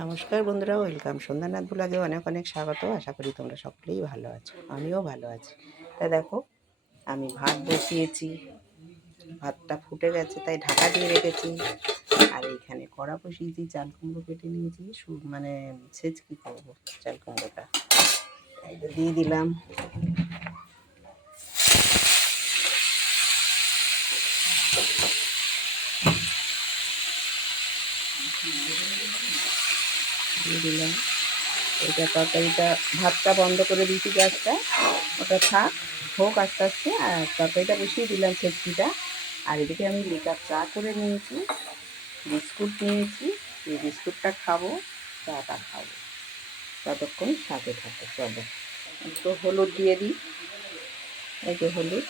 নমস্কার বন্ধুরা, ওয়েলকাম সন্ধ্যানাথ ব্লগে অনেক অনেক স্বাগত। আশা করি তোমরা সকলেই ভালো আছো, আমিও ভালো আছি। তা দেখো, আমি ভাত বসিয়েছি, ভাতটা ফুটে গেছে তাই ঢাকা দিয়ে রেখেছি। আর এইখানে কড়া বসিয়েছি, চাল কুমড়ো কেটে নিয়েছি, মানে ছেঁচকি করবো চাল কুমড়োটা, দিয়ে দিলাম। দিয়ে দিলাম এটা তরকারিটা, ভাতটা বন্ধ করে দিয়েছি গ্যাসটা, ওটা থাক হোক আস্তে আস্তে। আর তরকারিটা বসিয়ে দিলাম ছেচকিটা। আর এদিকে আমি লিকার চা করে নিয়েছি, বিস্কুট নিয়েছি, এই বিস্কুটটা খাবো, চাটা খাবো। ততক্ষণ সাথে থাকো, চলো। একটু হলুদ দিয়ে দিই, এই যে হলুদ,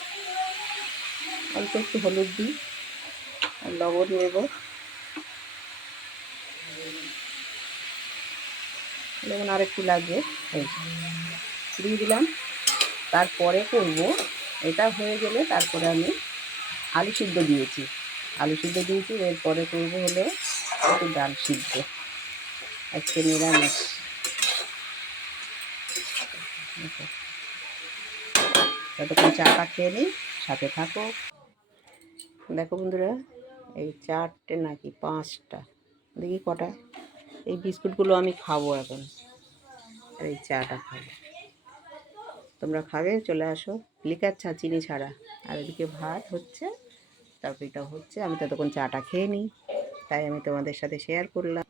অল্প একটু হলুদ দিই, আর লবণ নেব, লবণ আর একটু লাগবে, এই দিয়ে দিলাম। তারপরে করব, এটা হয়ে গেলে তারপরে আমি আলু সিদ্ধ দিয়েছি, এরপরে করবো হলো একটু ডাল সিদ্ধ, আজকে নিরামিষ। ততক্ষণ চাটা খেয়ে নিই, সাথে থাকো। দেখো বন্ধুরা, এই 4টে নাকি 5টা, দেখি কটা, এই বিস্কুটগুলো আমি খাবো এখন, আর এই চাটা খাবো। তোমরা খাবে, চলে আসো, লিকার চা চিনি ছাড়া। আর এদিকে ভাত হচ্ছে, তরকারিটা হচ্ছে, আমি ততক্ষণ চাটা খেয়ে নিই, তাই আমি তোমাদের সাথে শেয়ার করলাম।